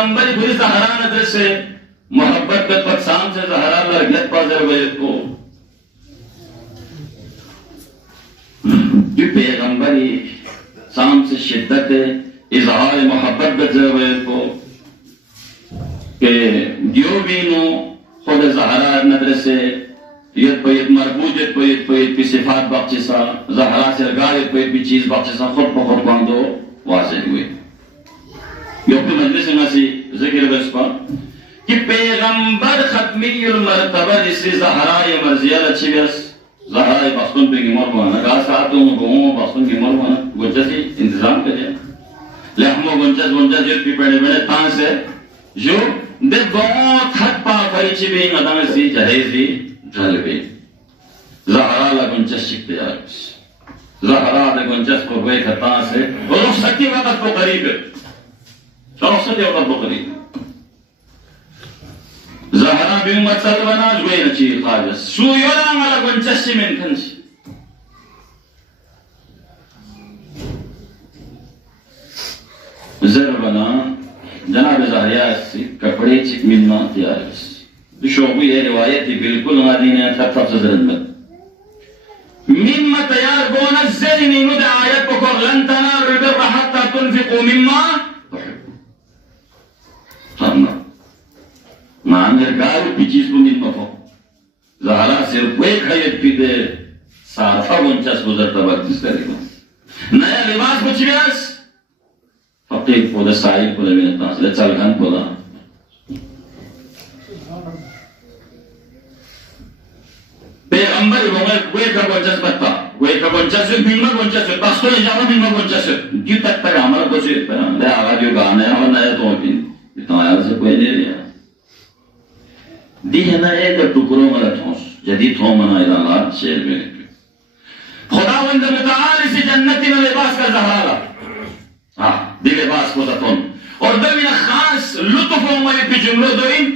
पैगंबर खुद ज़हरा नजर से मोहब्बत के पक्षाम से ज़हरा लरगत पाजर वजह को कि पैगंबरी शाम से शिद्दत इजहार मोहब्बत बजर वजह को के जो भी नो खुद ज़हरा नजर से यद पयद मरबूज यद पयद की सिफात बख्शे सा ज़हरा से लगा यद पयद भी चीज बख्शे सा खुद पखुद बांधो वाज़ेह हुए यो कि मजलिस में सी जिक्र बस पर कि पैगंबर खत्मीउल मर्तबा इसी ज़हरा ये मर्जिया अच्छी बस ज़हरा ये बख्तुन पे की मर बना का साथ हूं गो बख्तुन की मर बना गुंजसी इंतजाम करे ले हम गुंजस ये भी पड़े तां से जो दे बहुत हद पा फरीची भी मदान सी जहेजी जलबे ज़हरा ला गुंजस शिकते यार ज़हरा दे गुंजस को वे खता से वो सच्ची वक्त को करीब है सच्ची वक्त को करीब ज़हरा भी मसल बना जुए नची खाजस सुयोला माला गुंजस में खंस जर बना जनाब ज़हरिया से कपड़े चिक मिलना तैयार है शोबी है रिवायत ही बिल्कुल गादी ने था तफसील में मिम्मा तैयार बोनस से नहीं मुझे आयत को कर लन तनालुल बिर्रा हत्ता तुनफिकू मिम्मा तुहिब्बून मांगर गाल पिचीस को मिम्मा फो ज़हरा से कोई खैर पीते साफा वंचस गुजरता वक्त इस करेगा नया लिबास कुछ व्यास फकीर पोदा साहिब पोदा में तांस चल खान पोदा पैगंबर वे का वंचस बता वे का वंचस बिल्मा वंचस पास्तो ने जावा बिल्मा वंचस क्यों तक पर हमारा कुछ ले आवाज जो गाना है और नया तो भी इतना यार से कोई नहीं लिया दी है ना एक टुकड़ों वाला ठोस जदीद हो मना इलाला शेर में खुदावंद मुताल इसी जन्नती में लिबास का ज़हरा हाँ दिल लिबास को तोन और दमिन खास लुत्फ में भी जुमलो दोइन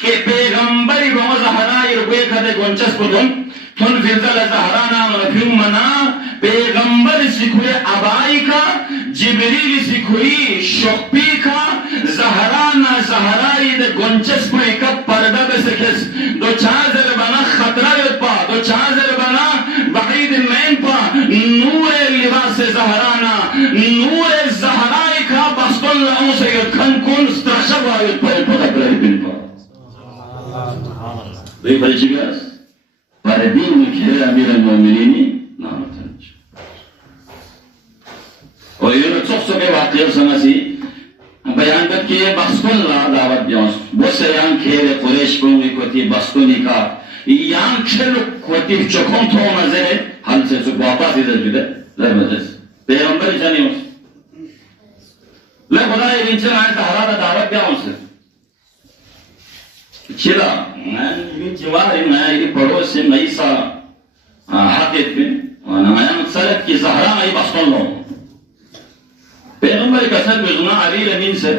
के पैगंबरी वो ज़हरा ये रुपये खाते गुंचस को दोन थोन फिरता ज़हरा नाम रफ्यूम मना पैगंबर सिखुए अबाई का जिब्रील सिखुई शोपी का ज़हरा ना ज़हरा ये गुंचस को एक पर्दा पे सिखेस दो चादर बना खतरा ये पा दो चादर बना बहीद मैन पा नूर लिबास से ज़हरा ना नूर ज़हरा का बस्तन लाओ से ये खन कौन स्ट्रक्चर वाले पर पता करे बिन पा देख बल्कि पर दिन में खेल अमीर अल-मोमिनीन नाम तंज और ये लोग सब के वाक़या समझी बयान करके बस्तन ला दावत दिया वो से यां खेल कुरैश को भी कोती बस्तनी का यां खेल कोती चकों तो मजे हल से सु वापस इधर जुदे लमजस पैगंबर जानी हो ले खुदा ये इंसान आए सहारा दावत दिया उसे चिला मैं जवारी मैं ये पड़ोस से नई सा हाकित में नया मसलत की ज़हरा में बस्तन लो पैगंबर का सर गुज़ना अली लमीन से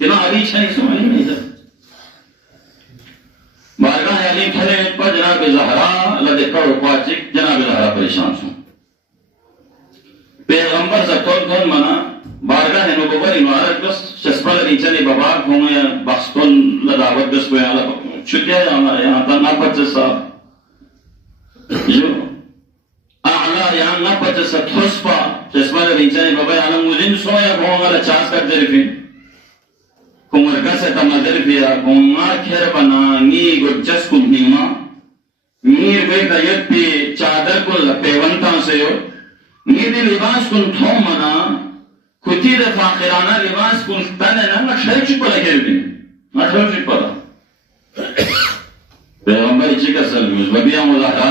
बिना अली शरीफ से नहीं था बारगाह अली खले पर जनाब ज़हरा लदे करो पाचिक जनाब ज़हरा परेशान सु पैगंबर से कौन मना बारगाह ने नबूवत इमारत बस चस्पल नीचे ने बाबा घूमे बस्तन लदावत बस कोई आला छुट्टियां हमारे यहाँ पर ना पच्चीस जो आला यहाँ ना पच्चीस थोस्पा चस्पल नीचे ने बाबा आला मुझे सोया घूमगा चास कर दे रही कुमर का से तमाजर पिया घूमा खेर बना नी गुज्जस कुन्नीमा नी वे दयत पे चादर को लपेवंता से हो नी दी लिबास कुन थो मना कुती द फाखिराना लिबास कुन तने ना मशहूर चिपला खेलते मशहूर चिपला पैगंबर जी का सलूस बबिया मुज़हरा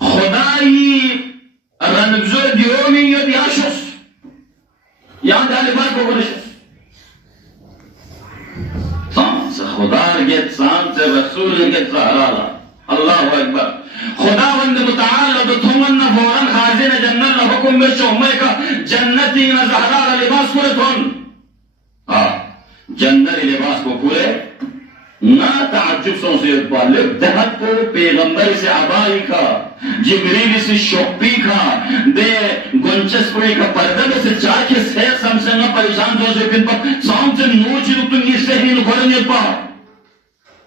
खुदाई रनबजो दियोमी यदियाशुस यहाँ दा लिबास को बोले सांस खुदा के सांस रसूल के ज़हरा अल्लाहु अकबर खुदावंद मुताल तो थुमन फौरन खाजिन जन्नत हुक्म में शोमे का जन्नती न ज़हरा लिबास पूरे थोन हाँ जन्नती लिबास को पूरे ना ताज्जुब से वाले दहत को पैगंबर से अबाई का जिब्रील से शोपी का दे गुंचस को एक पर्दा से चाके से समझना परेशान हो से बिन पर सांस से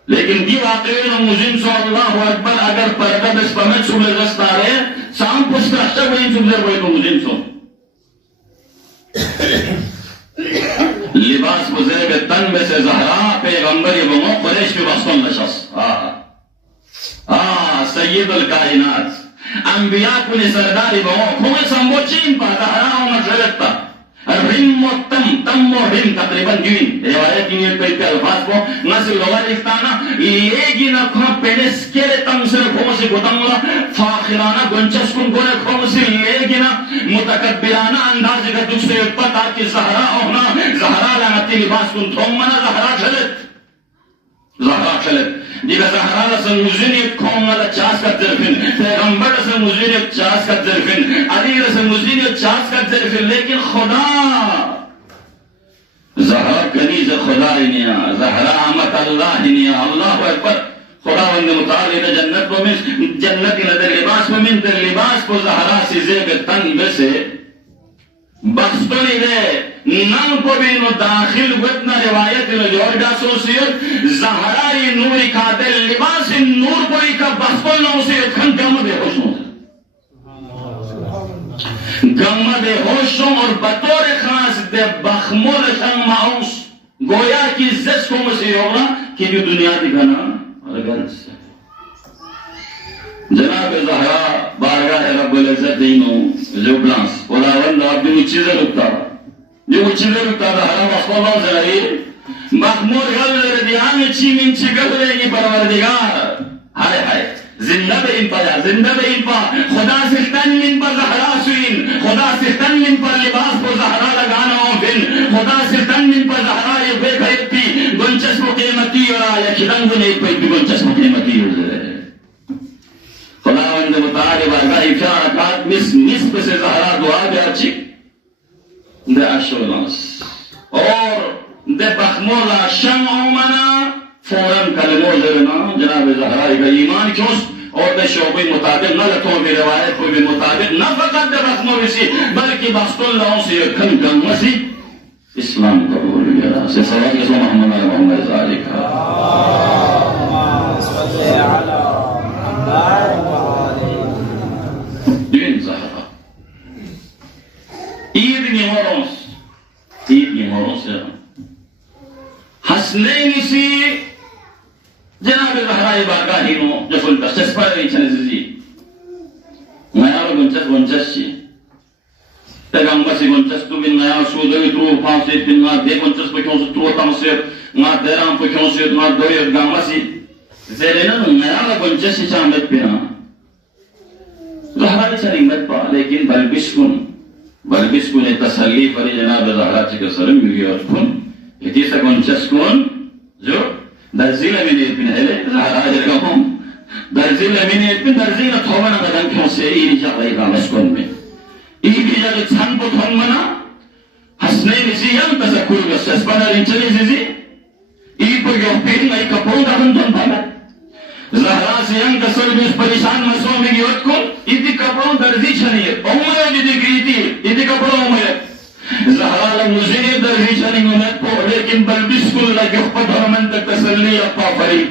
लेकिन दी वाकई मुजिम सो अल्लाह अकबर अगर पर्दा बस पमेट सुबह दस्तारे शाम पुष्ट रक्षा वही सुबह वही तो मुजिम सो लिबास बुज़ेग तन में से ज़हरा पैगंबर ये बंगो कुरैश के वस्तों नशस सय्यदुल कायनात अंबिया कुल सरदार बंगो खुद संबोचीन पा ज़हरा और मजलता रिम तम तम रिम तकरीबन दिन रिवायत की पे अल्फाज को नसिल लवालिस्ताना येगी न खो पेनिस केले तम से खोसे गोतंगला फाखिराना गंचस्कुन गोरे खोसे येगी न मुतकब्बिराना अंदाज का दूसरे पता कि ज़हरा ओना ज़हरा लगाती लिबास कुन थोमना ज़हरा चले दिगा ज़हरा लसन मुज़िनियत खोंगला चास का जरफिन पैगंबर लसन मुज़िनियत चास का जरफिन अली लसन मुज़िनियत चास का जरफिन लेकिन खुदा ज़हरा कनीज़ खुदा इनिया ज़हरा अमत अल्लाह इनिया अल्लाह अकबर खुदा वंद मुतालिद जन्नत को मिस जन्नत की नदर लिबास को मिन दर लिबास को ज़हरा से ज़ेब तन बसे बख्तनी है नम को भी नो दाखिल वतना रिवायत नो जॉर्ज एसोसिएट ज़हरा ये नूरी खाते लिबास नूर कोई का बख्तल नो से खन गम बेहोशों और बतौर खास दे बखमुल शन माउस गोया की इज्जत को मुझे होगा कि जो दुनिया दिखाना अगर जनाब ज़हरा बारगाह रब्बुल इज्जत दीनो जो प्लांस खुदावंद आप जो चीजें रुकता ज़हरा मखौला ज़राई मखमूर गल दियान चीमिन चिगल लेगी परवरदिगार हाय हाय जिंदा बे इन पा खुदा से तन इन पर ज़हरा सुइन खुदा से तन इन पर लिबास को ज़हरा लगाना हो बिन खुदा से तन इन पर ज़हरा ये बेखैती गुंचस को कीमती और आया खिदंग नहीं पे गुंचस को कीमती हो जाए खुदावंद मुतालिब बारगाह इफ़ारकात मिस पे से ज़हरा दुआ दे अच्छी दे अशुलास और दे बखमोला शमना फौरन कलमो जरना जनाब ज़हरा का ईमान क्यों और दे शोबे मुताबिक न लतों की रिवायत को भी मुताबिक न फकत दे बखमो इसी बल्कि बख्तुल्लाह से खन गमसी इस्लाम कबूल किया से सवाल के मोहम्मद ज़ालिका दिन ज़हरा ईद निमोरोस हसनैन इसी जनाब ज़हरा बारगाह नो जफुल तखस पर चने जी नया गुंचस ची पैगंबर से गुंचस तू बिन नया सूदरी तू फांसे बिन ना दे गुंचस पे क्यों तू तमसे ना देराम पे क्यों से ना दो गामसी ज़ेरेना नया गुंचस ची चांदत पे ना ज़हरा चरिंगत पा लेकिन बल्बिस्कुन तसल्ली फरी जनाब ज़हरा के सलम युगुन इति गुंचस्कुन जो दर्जिल मिने पिन hele ज़हरा जरगम दर्जिल मिने पिन दर्जिल थोमना गदन क्यों से इरिजा लेगा मस्कुन में इरिजा के छन को थोमना हसनैन इसी यम तसकुर गसस बना रिंचली जिजी ई को यो पिन नहीं कपों दान तुम पाना ज़हरा से यम तसल में परेशान मसों में गिरत को इति कपों दर्जी छनिए उम्र जिदी कीती इति कपों उम्र ज़हरा ला मुझे दर्जी छनी उम्र को लेकिन बल्बिस्कुल लगे पधरमन तक तसल्ली अपा फरी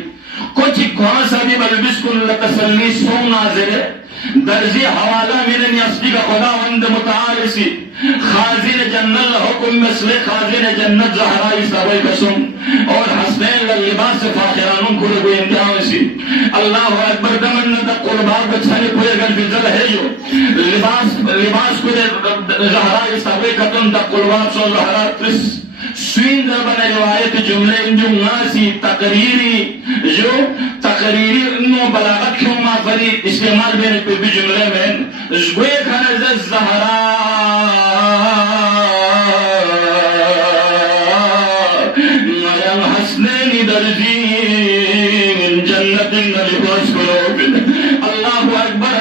कुछ ख्वास अभी बल्बिस्कुल ला तसल्ली सो नाज़िर दर्जी हवाला मेरे नियास्ती का खुदावंद मुतालिसी खाजिन जन्नत हुक्म मसले खाजिन जन्नत ज़हरा इसावे कसम और हसनैन ला लिबास फाखिरानों को लोग इंतहां सी अल्लाह अकबर दमन न कुर्बान का छाने पूरे घर बिजल है जो लिबास को ज़हरा इसावे कतम द कुर्बान सो ज़हरा त्रिस स्विंग बने रिवायत जुमले जो नासी तकरीरी नो बलागत क्यों माफरी इस्तेमाल मेरे पे भी जुमले में ज़ुए खाने ज़हरा नयन हसनैन दर्जी जन्नत नलिबास करो अल्लाह अकबर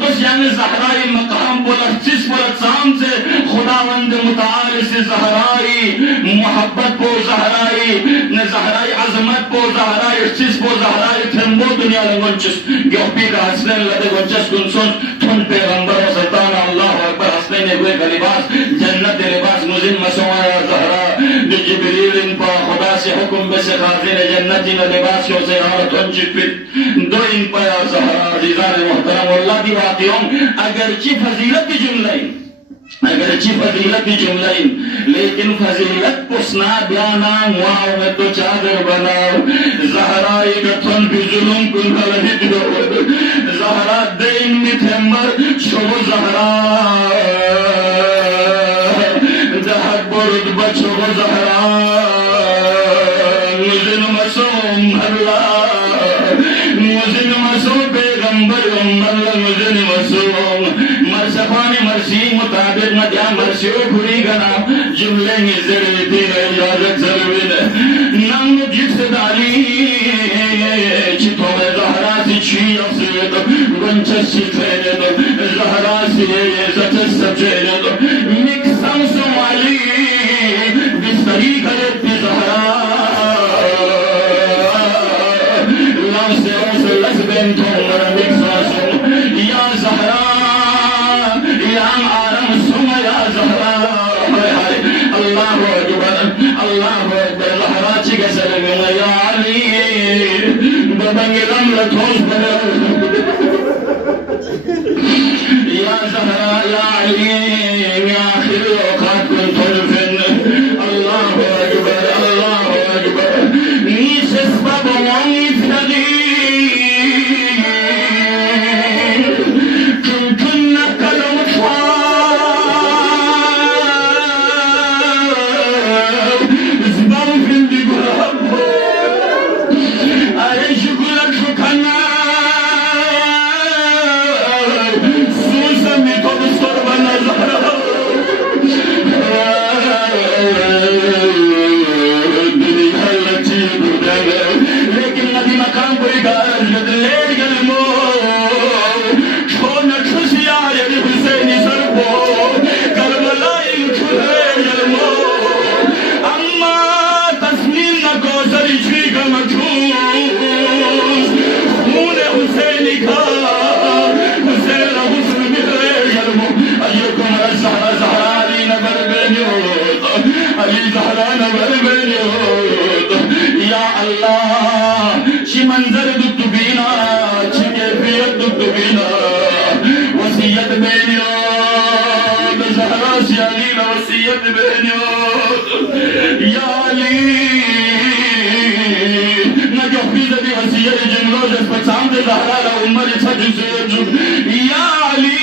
तो यानी ज़हरा मकाम बोला जिस बोला शाम से खुदावंद मुतालिब से ज़हराई मोहब्बत को ज़हराई न ज़हराई अज़मत को ज़हराई चिस को ज़हराई थम्बो दुनिया लंगोंचिस योपी का हसनैन लदे गोंचस कुनसोन थुन पैगंबर व सल्तान अल्लाह अकबर हसनैन हुए का लिबास जन्नत लिबास मुजिम मसवाया ज़हरा जिब्रील इन पर खुदा से हुक्म بس خازن جنتی و لباسیوں سے حالتون چپت دو ان پایا زہرا عزیزان محترم اللہ دی واقعوں اگرچہ فضیلت کی جملیں اگرچہ فضیلت کی جملیں لیکن فضیلت پسنا بیانا مواو میں تو چادر بناو زہرا ایگتون بھی ظلم کن خلحت دو زہرا دین میتھمر شو زہرا دہت برد بچو زہرا مزن مسوم اللہ مزن مسوم پیغمبر اللہ مزن مسوم مرسفان مرسی مطابق مدیا مرسیو بھری گنا جملے میں ضرورتی اجازت ضرورت نام جس دالی چھتوں میں زہرا سی چھوئی افسرے دو گنچس سی تھینے دو زہرا سی سچس سچینے دو مکسم سوالی بستری کرتی زہرا لام سے اوس لسبین تو مرا مکسم سو یا زہرا یا آرم سم یا زہرا اللہ اکبر اللہ اکبر زہرا چی گسر گنا یا علی ببنگ لم لتھوس بلو یا زہرا یا علی یا آخر اوقات کن طرفن اللہ اکبر اللہ اکبر نیس اسباب وانی فدی منظر دکھ بینا چھکے فیت دکھ بینا وسیعت بینیو زہرا سی علی وسیعت بینیو یا علی نجو حفیظ دی وسیعت جنگو جس پچام دے زہرا لعمر چھج سے یا علی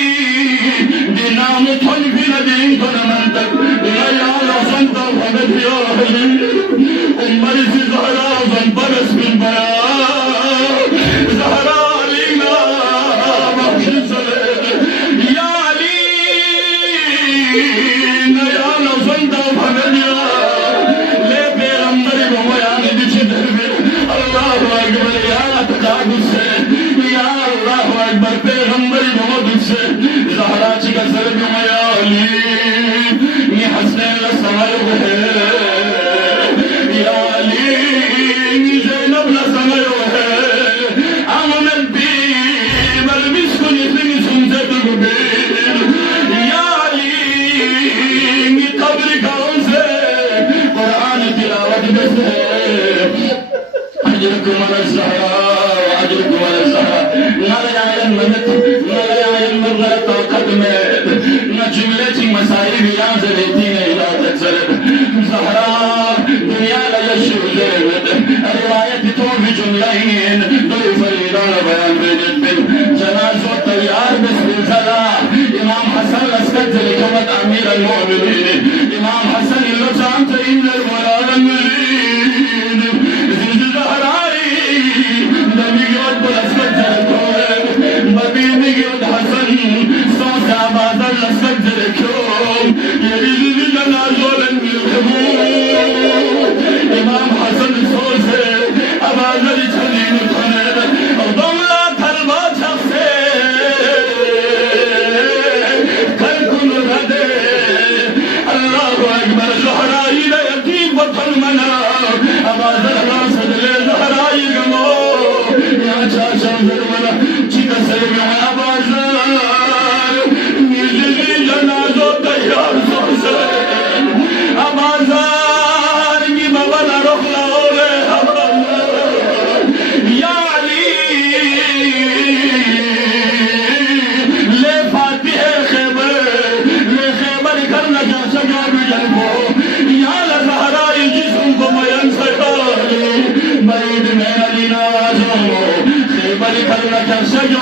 دی نام تھن فی ندین کن منتق یا لفنتا فمدیو عمر سی زہرا فن پرس بن بیا امام حسن اللسان تین الولاد المرید زہرائی जलसे जो